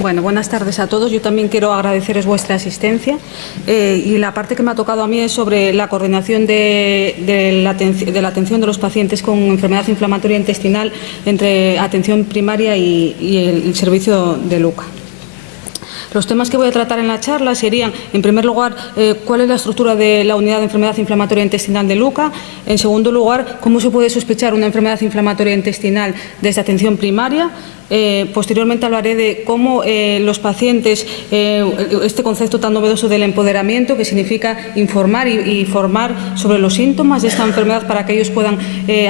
Bueno, buenas tardes a todos. Yo también quiero agradeceros vuestra asistencia y la parte que me ha tocado a mí es sobre la coordinación de la atención de los pacientes con enfermedad inflamatoria intestinal entre atención primaria y el servicio de LUCA. Los temas que voy a tratar en la charla serían, en primer lugar, cuál es la estructura de la unidad de enfermedad inflamatoria intestinal de LUCA. En segundo lugar, cómo se puede sospechar una enfermedad inflamatoria intestinal desde atención primaria. Posteriormente hablaré de cómo los pacientes, este concepto tan novedoso del empoderamiento, que significa informar y formar sobre los síntomas de esta enfermedad para que ellos puedan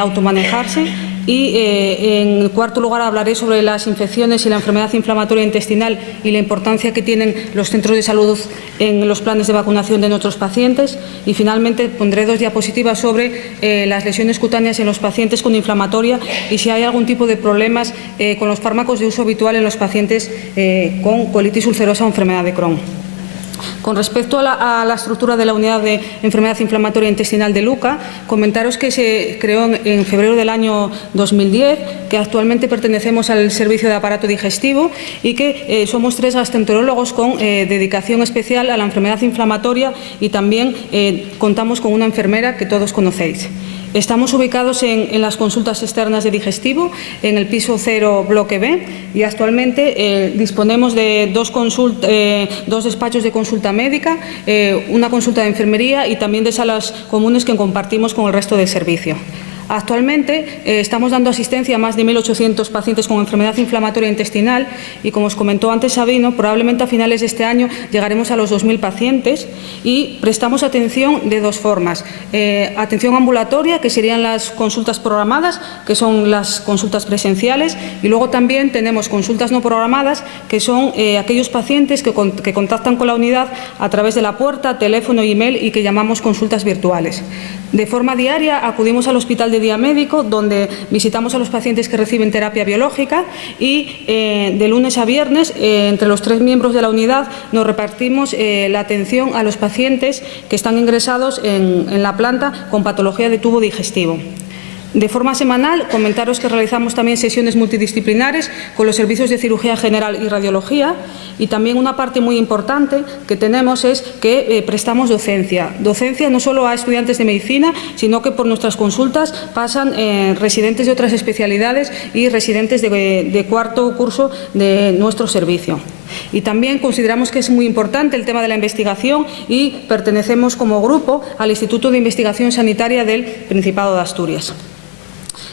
automanejarse. Y en cuarto lugar hablaré sobre las infecciones y la enfermedad inflamatoria intestinal y la importancia que tienen los centros de salud en los planes de vacunación de nuestros pacientes. Y finalmente pondré 2 diapositivas sobre las lesiones cutáneas en los pacientes con inflamatoria y si hay algún tipo de problemas con los fármacos de uso habitual en los pacientes con colitis ulcerosa o enfermedad de Crohn. Con respecto a la estructura de la unidad de enfermedad inflamatoria intestinal de LUCA, comentaros que se creó en febrero del año 2010, que actualmente pertenecemos al servicio de aparato digestivo y que somos 3 gastroenterólogos con dedicación especial a la enfermedad inflamatoria y también contamos con una enfermera que todos conocéis. Estamos ubicados en las consultas externas de digestivo, en el piso 0, bloque B, y actualmente disponemos de 2 despachos de consulta médica, una consulta de enfermería y también de salas comunes que compartimos con el resto del servicio. Actualmente estamos dando asistencia a más de 1.800 pacientes con enfermedad inflamatoria intestinal y, como os comentó antes Sabino, probablemente a finales de este año llegaremos a los 2.000 pacientes y prestamos atención de 2 formas. Atención ambulatoria, que serían las consultas programadas, que son las consultas presenciales, y luego también tenemos consultas no programadas, que son aquellos pacientes que contactan con la unidad a través de la puerta, teléfono y email y que llamamos consultas virtuales. De forma diaria acudimos al hospital de día médico, donde visitamos a los pacientes que reciben terapia biológica y de lunes a viernes, entre los 3 miembros de la unidad, nos repartimos la atención a los pacientes que están ingresados en la planta con patología de tubo digestivo. De forma semanal, comentaros que realizamos también sesiones multidisciplinares con los servicios de cirugía general y radiología y también una parte muy importante que tenemos es que prestamos docencia. Docencia no solo a estudiantes de medicina, sino que por nuestras consultas pasan residentes de otras especialidades y residentes de 4º curso de nuestro servicio. Y también consideramos que es muy importante el tema de la investigación y pertenecemos como grupo al Instituto de Investigación Sanitaria del Principado de Asturias.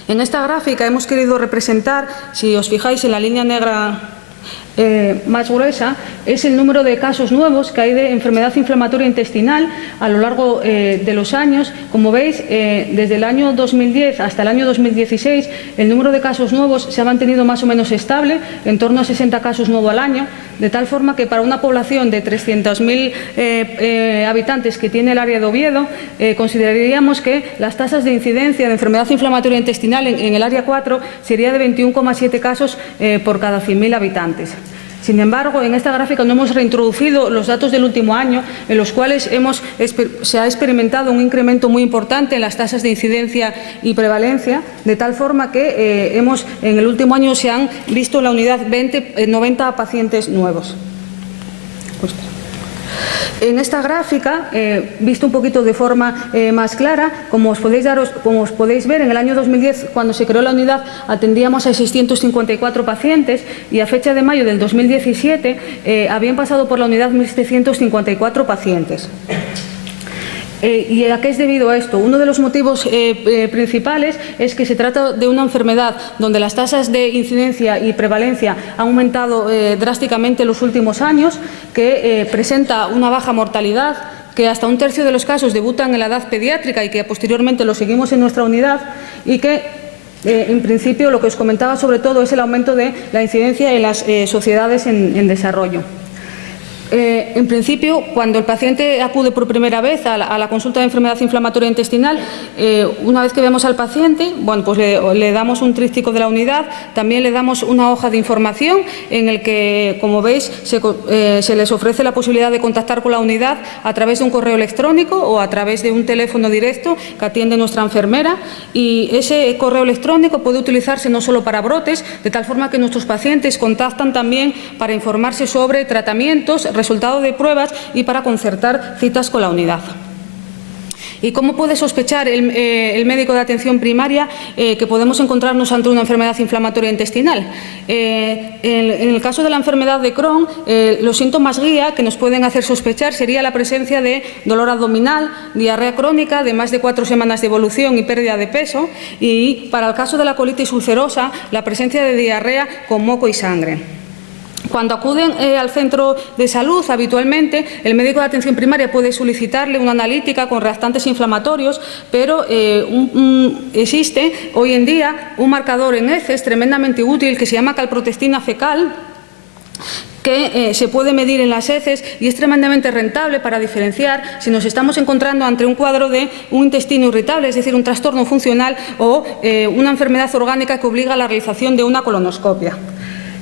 En esta gráfica hemos querido representar, si os fijáis en la línea negra más gruesa, es el número de casos nuevos que hay de enfermedad inflamatoria intestinal a lo largo de los años. Como veis, desde el año 2010 hasta el año 2016, el número de casos nuevos se ha mantenido más o menos estable, en torno a 60 casos nuevos al año, de tal forma que para una población de 300.000 habitantes que tiene el área de Oviedo, consideraríamos que las tasas de incidencia de enfermedad inflamatoria intestinal en el área 4 sería de 21,7 casos por cada 100.000 habitantes. Sin embargo, en esta gráfica no hemos reintroducido los datos del último año, en los cuales se ha experimentado un incremento muy importante en las tasas de incidencia y prevalencia, de tal forma que en el último año se han visto en la unidad 90 pacientes nuevos. En esta gráfica, visto un poquito de forma más clara, como os podéis ver, en el año 2010, cuando se creó la unidad, atendíamos a 654 pacientes y a fecha de mayo del 2017 habían pasado por la unidad 1.754 pacientes. ¿Y a qué es debido a esto? Uno de los motivos principales es que se trata de una enfermedad donde las tasas de incidencia y prevalencia han aumentado drásticamente en los últimos años, que presenta una baja mortalidad, que hasta 1/3 de los casos debutan en la edad pediátrica y que posteriormente lo seguimos en nuestra unidad y que en principio lo que os comentaba sobre todo es el aumento de la incidencia en las sociedades en desarrollo. En principio, cuando el paciente acude por primera vez a la consulta de enfermedad inflamatoria intestinal, una vez que vemos al paciente, bueno, pues le damos un tríptico de la unidad, también le damos una hoja de información en el que, como veis, se les ofrece la posibilidad de contactar con la unidad a través de un correo electrónico o a través de un teléfono directo que atiende nuestra enfermera, y ese correo electrónico puede utilizarse no solo para brotes, de tal forma que nuestros pacientes contactan también para informarse sobre tratamientos, resultado de pruebas y para concertar citas con la unidad. ¿Y cómo puede sospechar el médico de atención primaria que podemos encontrarnos ante una enfermedad inflamatoria intestinal? En el caso de la enfermedad de Crohn, los síntomas guía que nos pueden hacer sospechar sería la presencia de dolor abdominal, diarrea crónica de más de 4 semanas de evolución y pérdida de peso, y para el caso de la colitis ulcerosa, la presencia de diarrea con moco y sangre. Cuando acuden al centro de salud, habitualmente el médico de atención primaria puede solicitarle una analítica con reactantes inflamatorios, pero existe hoy en día un marcador en heces tremendamente útil que se llama calprotectina fecal, que se puede medir en las heces y es tremendamente rentable para diferenciar si nos estamos encontrando ante un cuadro de un intestino irritable, es decir, un trastorno funcional, o una enfermedad orgánica que obliga a la realización de una colonoscopia.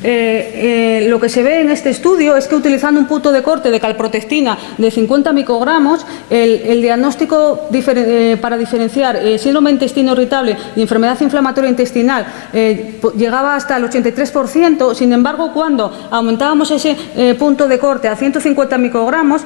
Lo que se ve en este estudio es que, utilizando un punto de corte de calprotectina de 50 microgramos, el diagnóstico para diferenciar síndrome de intestino irritable y enfermedad inflamatoria intestinal llegaba hasta el 83%. Sin embargo, cuando aumentábamos ese punto de corte a 150 microgramos,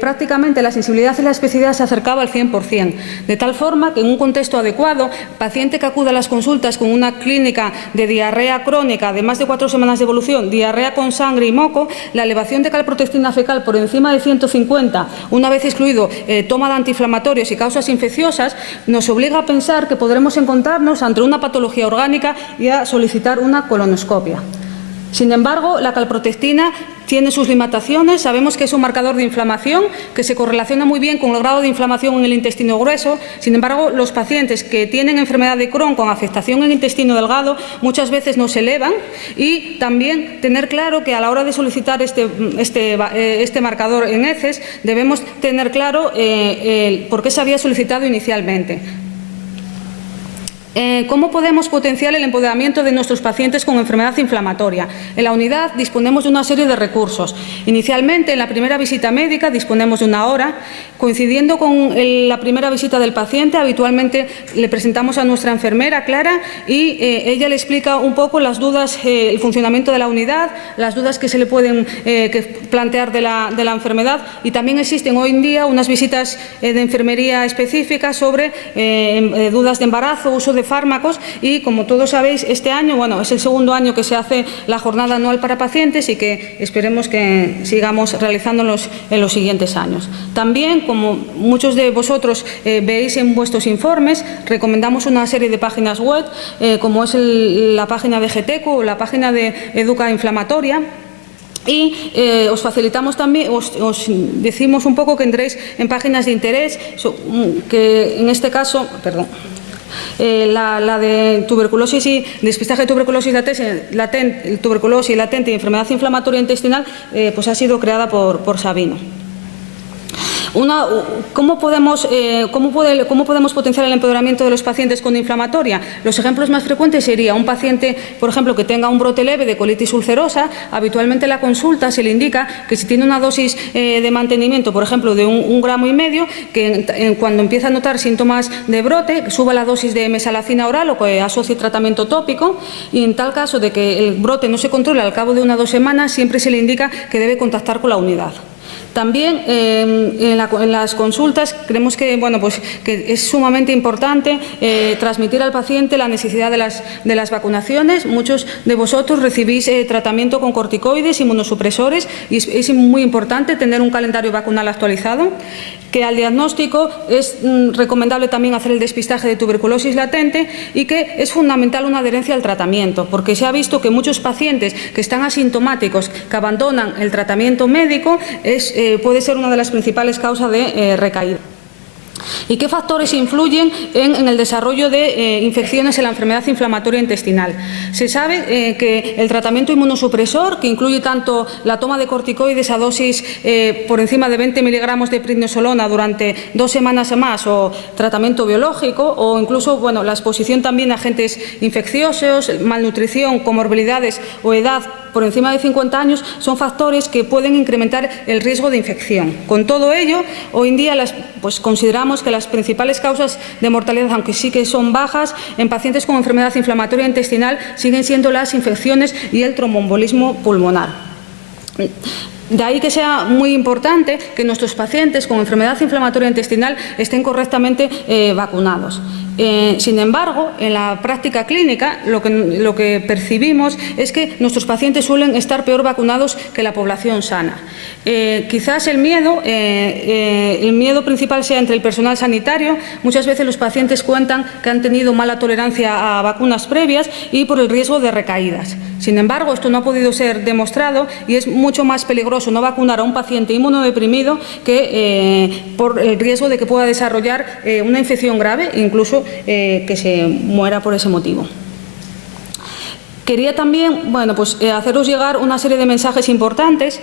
prácticamente la sensibilidad y la especificidad se acercaba al 100%. De tal forma que, en un contexto adecuado, paciente que acuda a las consultas con una clínica de diarrea crónica de más de 4 semanas de evolución, diarrea con sangre y moco, la elevación de calprotectina fecal por encima de 150, una vez excluido toma de antiinflamatorios y causas infecciosas, nos obliga a pensar que podremos encontrarnos ante una patología orgánica y a solicitar una colonoscopia. Sin embargo, la calprotectina tiene sus limitaciones. Sabemos que es un marcador de inflamación que se correlaciona muy bien con el grado de inflamación en el intestino grueso. Sin embargo, los pacientes que tienen enfermedad de Crohn con afectación en el intestino delgado muchas veces no se elevan, y también tener claro que a la hora de solicitar este marcador en heces debemos tener claro por qué se había solicitado inicialmente. ¿Cómo podemos potenciar el empoderamiento de nuestros pacientes con enfermedad inflamatoria? En la unidad disponemos de una serie de recursos. Inicialmente, en la primera visita médica disponemos de 1 hora. Coincidiendo con la primera visita del paciente, habitualmente le presentamos a nuestra enfermera, Clara, y ella le explica un poco las dudas, el funcionamiento de la unidad, las dudas que se le pueden plantear de la enfermedad, y también existen hoy en día unas visitas de enfermería específicas sobre dudas de embarazo, uso de fármacos, y como todos sabéis, este año, bueno, es el 2.º año que se hace la jornada anual para pacientes y que esperemos que sigamos realizándolos en los siguientes años. También, como muchos de vosotros veis en vuestros informes, recomendamos una serie de páginas web, como es la página de GETECO o la página de Educa Inflamatoria. Y os facilitamos también, os decimos un poco que entréis en páginas de interés, que en este caso, perdón, la de tuberculosis y despistaje de tuberculosis latente, tuberculosis latente y enfermedad inflamatoria intestinal, pues ha sido creada por Sabino. ¿Cómo podemos potenciar el empoderamiento de los pacientes con inflamatoria? Los ejemplos más frecuentes sería un paciente, por ejemplo, que tenga un brote leve de colitis ulcerosa. Habitualmente en la consulta se le indica que si tiene una dosis de mantenimiento, por ejemplo, de 1,5 gramos, que cuando empieza a notar síntomas de brote, suba la dosis de mesalazina oral o que asocie tratamiento tópico, y en tal caso de que el brote no se controle al cabo de 1 o 2 semanas, siempre se le indica que debe contactar con la unidad. También en las consultas creemos que, que es sumamente importante transmitir al paciente la necesidad de las vacunaciones. Muchos de vosotros recibís tratamiento con corticoides, inmunosupresores, y es muy importante tener un calendario vacunal actualizado. Que al diagnóstico es recomendable también hacer el despistaje de tuberculosis latente, y que es fundamental una adherencia al tratamiento, porque se ha visto que muchos pacientes que están asintomáticos, que abandonan el tratamiento médico, puede ser una de las principales causas de recaída. ¿Y qué factores influyen en el desarrollo de infecciones en la enfermedad inflamatoria intestinal? Se sabe que el tratamiento inmunosupresor, que incluye tanto la toma de corticoides a dosis por encima de 20 miligramos de prednisolona durante 2 semanas o más, o tratamiento biológico, o incluso la exposición también a agentes infecciosos, malnutrición, comorbilidades o edad por encima de 50 años, son factores que pueden incrementar el riesgo de infección. Con todo ello, hoy en día consideramos que las principales causas de mortalidad, aunque sí que son bajas, en pacientes con enfermedad inflamatoria intestinal siguen siendo las infecciones y el tromboembolismo pulmonar. De ahí que sea muy importante que nuestros pacientes con enfermedad inflamatoria intestinal estén correctamente vacunados. Sin embargo, en la práctica clínica lo que percibimos es que nuestros pacientes suelen estar peor vacunados que la población sana. Quizás el miedo principal sea entre el personal sanitario. Muchas veces los pacientes cuentan que han tenido mala tolerancia a vacunas previas y por el riesgo de recaídas. Sin embargo, esto no ha podido ser demostrado y es mucho más peligroso no vacunar a un paciente inmunodeprimido que por el riesgo de que pueda desarrollar una infección grave e incluso que se muera por ese motivo. Quería también haceros llegar una serie de mensajes importantes.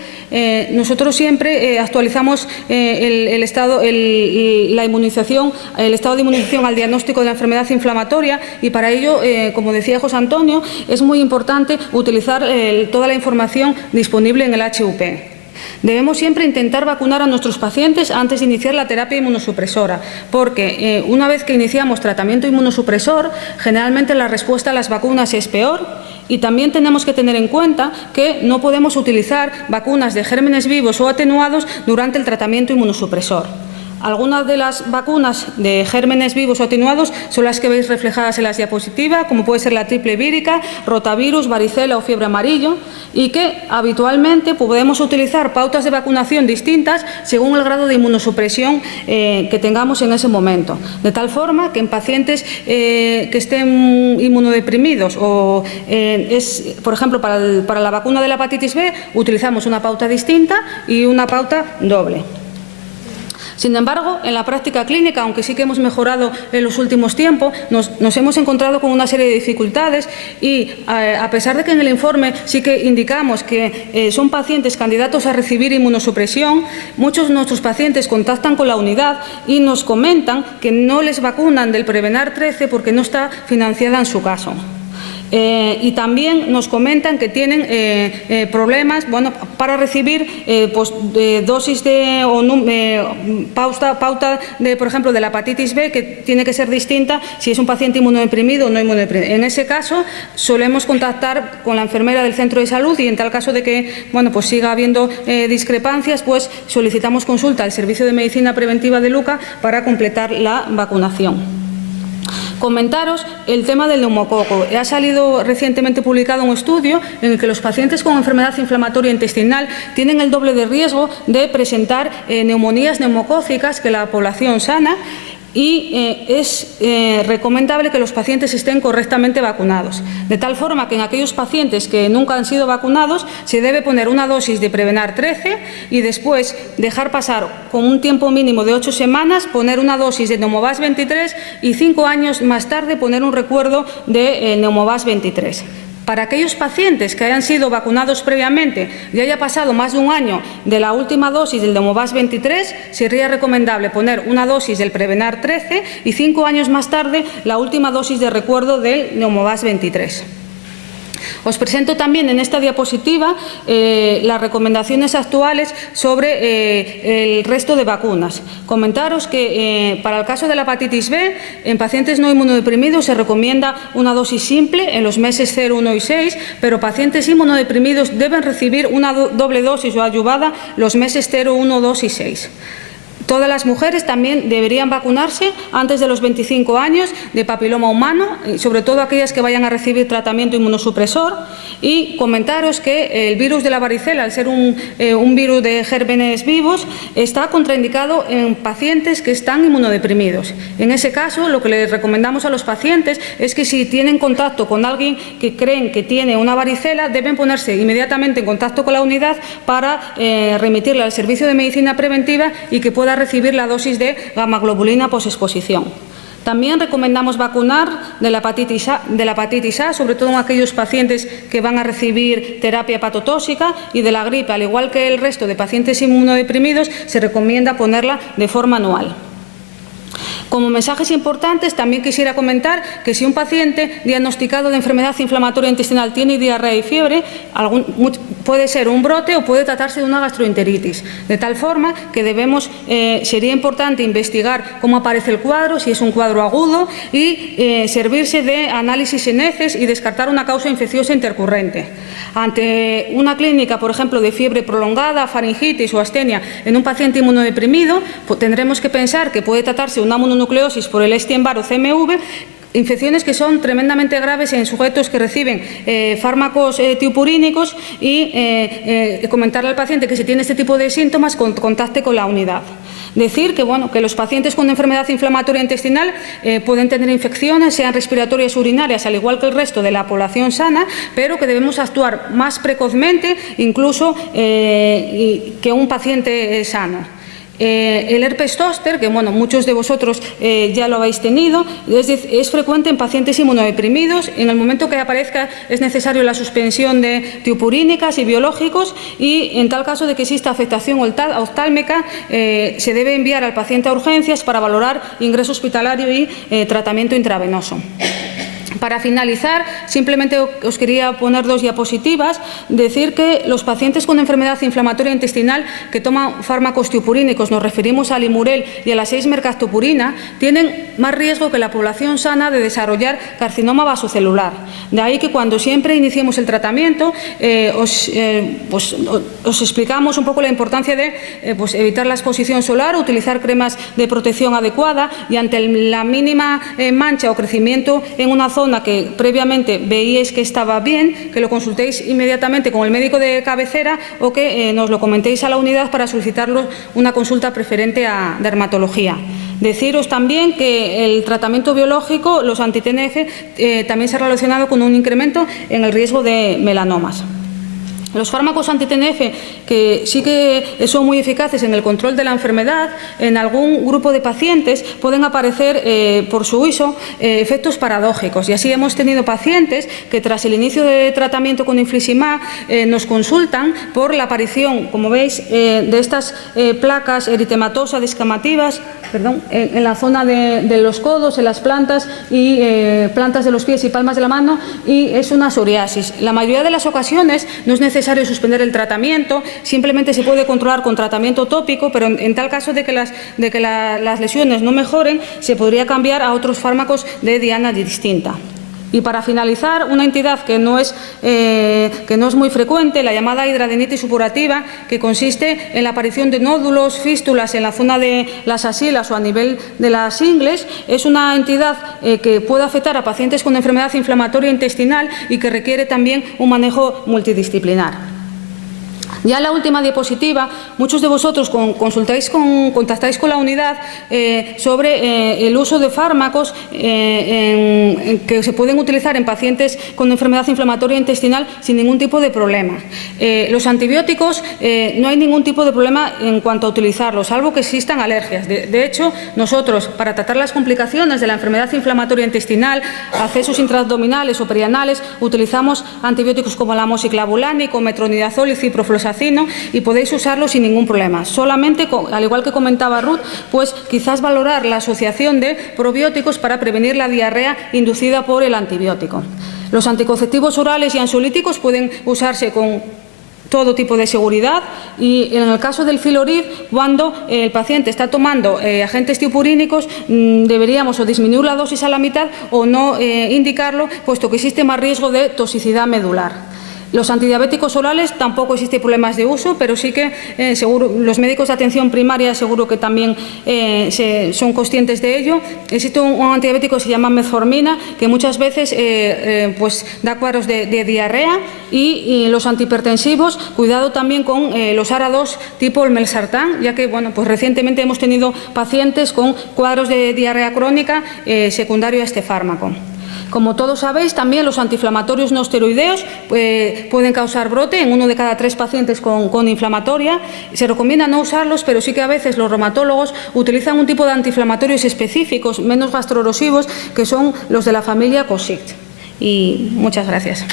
Nosotros siempre actualizamos el estado de inmunización al diagnóstico de la enfermedad inflamatoria, y para ello, como decía José Antonio, es muy importante utilizar toda la información disponible en el HUP. Debemos siempre intentar vacunar a nuestros pacientes antes de iniciar la terapia inmunosupresora, porque una vez que iniciamos tratamiento inmunosupresor, generalmente la respuesta a las vacunas es peor, y también tenemos que tener en cuenta que no podemos utilizar vacunas de gérmenes vivos o atenuados durante el tratamiento inmunosupresor. Algunas de las vacunas de gérmenes vivos o atenuados son las que veis reflejadas en la diapositiva, como puede ser la triple vírica, rotavirus, varicela o fiebre amarillo, y que habitualmente podemos utilizar pautas de vacunación distintas según el grado de inmunosupresión que tengamos en ese momento. De tal forma que en pacientes que estén inmunodeprimidos o, por ejemplo, para la vacuna de la hepatitis B, utilizamos una pauta distinta y una pauta doble. Sin embargo, en la práctica clínica, aunque sí que hemos mejorado en los últimos tiempos, nos hemos encontrado con una serie de dificultades y, a pesar de que en el informe sí que indicamos que son pacientes candidatos a recibir inmunosupresión, muchos de nuestros pacientes contactan con la unidad y nos comentan que no les vacunan del Prevenar 13 porque no está financiada en su caso. Y también nos comentan que tienen problemas para recibir dosis pauta de, por ejemplo, de la hepatitis B, que tiene que ser distinta si es un paciente inmunodeprimido o no inmunodeprimido. En ese caso solemos contactar con la enfermera del centro de salud y en tal caso de que siga habiendo discrepancias, solicitamos consulta al Servicio de Medicina Preventiva de Luca para completar la vacunación. Comentaros el tema del neumococo. Ha salido recientemente publicado un estudio en el que los pacientes con enfermedad inflamatoria intestinal tienen el doble de riesgo de presentar neumonías neumocócicas que la población sana, y es recomendable que los pacientes estén correctamente vacunados. De tal forma que en aquellos pacientes que nunca han sido vacunados se debe poner una dosis de Prevenar 13 y después dejar pasar con un tiempo mínimo de 8 semanas, poner una dosis de Pneumovas 23 y 5 años más tarde poner un recuerdo de Pneumovas 23. Para aquellos pacientes que hayan sido vacunados previamente y haya pasado más de un año de la última dosis del Pneumovas 23, sería recomendable poner una dosis del Prevenar 13 y 5 años más tarde la última dosis de recuerdo del Pneumovas 23. Os presento también en esta diapositiva las recomendaciones actuales sobre el resto de vacunas. Comentaros que para el caso de la hepatitis B, en pacientes no inmunodeprimidos se recomienda una dosis simple en los meses 0, 1 y 6, pero pacientes inmunodeprimidos deben recibir una doble dosis o adyuvada los meses 0, 1, 2 y 6. Todas las mujeres también deberían vacunarse antes de los 25 años de papiloma humano, sobre todo aquellas que vayan a recibir tratamiento inmunosupresor. Y comentaros que el virus de la varicela, al ser un virus de gérmenes vivos, está contraindicado en pacientes que están inmunodeprimidos. En ese caso, lo que les recomendamos a los pacientes es que si tienen contacto con alguien que creen que tiene una varicela, deben ponerse inmediatamente en contacto con la unidad para remitirla al Servicio de Medicina Preventiva y que pueda recibir la dosis de gamma-globulina posexposición. También recomendamos vacunar de la hepatitis A, sobre todo en aquellos pacientes que van a recibir terapia hepatotóxica, y de la gripe, al igual que el resto de pacientes inmunodeprimidos, se recomienda ponerla de forma anual. Como mensajes importantes, también quisiera comentar que si un paciente diagnosticado de enfermedad inflamatoria intestinal tiene diarrea y fiebre, puede ser un brote o puede tratarse de una gastroenteritis. De tal forma que sería importante investigar cómo aparece el cuadro, si es un cuadro agudo, y servirse de análisis en heces y descartar una causa infecciosa intercurrente. Ante una clínica, por ejemplo, de fiebre prolongada, faringitis o astenia en un paciente inmunodeprimido, pues tendremos que pensar que puede tratarse de una mononucleosis por el Epstein-Barr o CMV, infecciones que son tremendamente graves en sujetos que reciben fármacos tiopurínicos, y comentarle al paciente que si tiene este tipo de síntomas contacte con la unidad. Decir que los pacientes con enfermedad inflamatoria intestinal pueden tener infecciones, sean respiratorias o urinarias, al igual que el resto de la población sana, pero que debemos actuar más precozmente incluso que un paciente sano. El herpes zóster, que muchos de vosotros ya lo habéis tenido, es frecuente en pacientes inmunodeprimidos. En el momento que aparezca es necesario la suspensión de tiopurínicas y biológicos, y en tal caso de que exista afectación oftálmica se debe enviar al paciente a urgencias para valorar ingreso hospitalario y tratamiento intravenoso. Para finalizar, simplemente os quería poner 2 diapositivas. Decir que los pacientes con enfermedad inflamatoria intestinal que toman fármacos tiopurínicos, nos referimos al Limurel y a la 6-mercaptopurina, tienen más riesgo que la población sana de desarrollar carcinoma vasocelular. De ahí que cuando siempre iniciemos el tratamiento os explicamos un poco la importancia de evitar la exposición solar, utilizar cremas de protección adecuada, y ante la mínima mancha o crecimiento en una zona que previamente veíais que estaba bien, que lo consultéis inmediatamente con el médico de cabecera, o que nos lo comentéis a la unidad para solicitarlo una consulta preferente a dermatología. Deciros también que el tratamiento biológico, los anti-TNF, también se ha relacionado con un incremento en el riesgo de melanomas. Los fármacos anti-TNF, que sí que son muy eficaces en el control de la enfermedad, en algún grupo de pacientes pueden aparecer por su uso efectos paradójicos, y así hemos tenido pacientes que tras el inicio de tratamiento con infliximab nos consultan por la aparición, como veis, de estas placas eritematosas descamativas en la zona de los codos, en las plantas y plantas de los pies y palmas de la mano, y es una psoriasis. La mayoría de las ocasiones no es necesario suspender el tratamiento, simplemente se puede controlar con tratamiento tópico, pero en tal caso de que las lesiones no mejoren, se podría cambiar a otros fármacos de diana distinta. Y para finalizar, una entidad que no es muy frecuente, la llamada hidradenitis supurativa, que consiste en la aparición de nódulos, fístulas en la zona de las axilas o a nivel de las ingles. Es una entidad que puede afectar a pacientes con enfermedad inflamatoria intestinal y que requiere también un manejo multidisciplinar. Ya en la última diapositiva, muchos de vosotros contactáis con la unidad sobre el uso de fármacos que se pueden utilizar en pacientes con enfermedad inflamatoria intestinal sin ningún tipo de problema. Los antibióticos, no hay ningún tipo de problema en cuanto a utilizarlos, salvo que existan alergias. De hecho, nosotros, para tratar las complicaciones de la enfermedad inflamatoria intestinal, accesos intraabdominales o perianales, utilizamos antibióticos como la amoxiclavulánico, metronidazol y ciprofloxacino, y podéis usarlo sin ningún problema. Solamente, al igual que comentaba Ruth, pues quizás valorar la asociación de probióticos para prevenir la diarrea inducida por el antibiótico. Los anticonceptivos orales y ansiolíticos pueden usarse con todo tipo de seguridad, y en el caso del Filorid, cuando el paciente está tomando agentes tiopurínicos, deberíamos o disminuir la dosis a la mitad o no indicarlo, puesto que existe más riesgo de toxicidad medular. Los antidiabéticos orales tampoco existen problemas de uso, pero sí que seguro, los médicos de atención primaria seguro que también son conscientes de ello. Existe un antidiabético que se llama metformina, que muchas veces pues da cuadros de diarrea, y los antihipertensivos, cuidado también con los ARA2 tipo el Melsartán, ya que pues recientemente hemos tenido pacientes con cuadros de diarrea crónica secundario a este fármaco. Como todos sabéis, también los antiinflamatorios no esteroideos pueden causar brote en 1 de cada 3 pacientes con inflamatoria. Se recomienda no usarlos, pero sí que a veces los reumatólogos utilizan un tipo de antiinflamatorios específicos, menos gastroerosivos, que son los de la familia COSICT. Y muchas gracias.